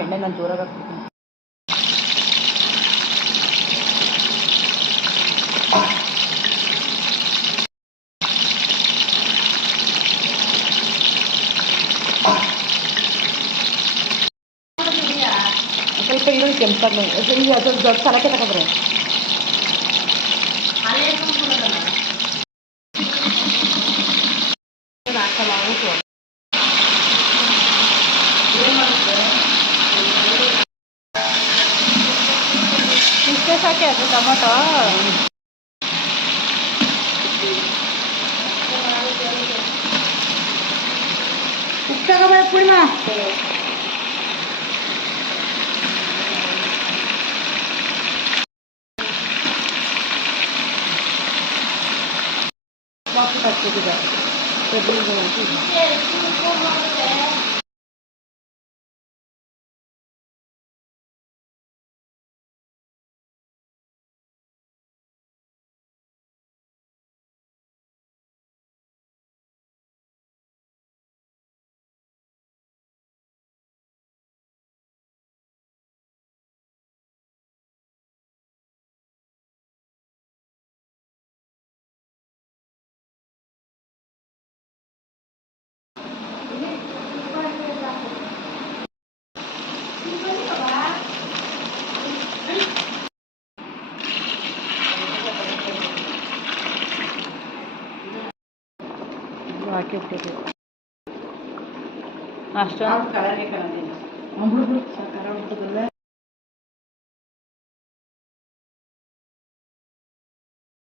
ಎಣ್ಣೆ ನಾನು ದೂರಾಗ ಹಾಕ್ಬಿಡ್ತೀನಿ. ಸ್ವಲ್ಪ ಈರುಳ್ಳಿ ಕೆಂಪಾಗಿ ಅದು ದೊಡ್ಡ ಸಲಾಕೆ ತಗೊಂಡ್ರೆ ಇಷ್ಟೇ ಸಾಕೆ ಅದು ಟೊಮೊಟೊ. ಉಪ್ಪು ತಗೋಬೇಡ ಪೂರ್ಣಿಮಾ. ಹಾಕ್ತಿದ್ದ ಹಾಕಿ ಹೋಗ್ತೀವಿ ಅಷ್ಟೊಂದು ಕಲರೇ ಕಾಣೋದಿಲ್ಲ. ಖರ ಹುಟ್ಟದಲ್ಲ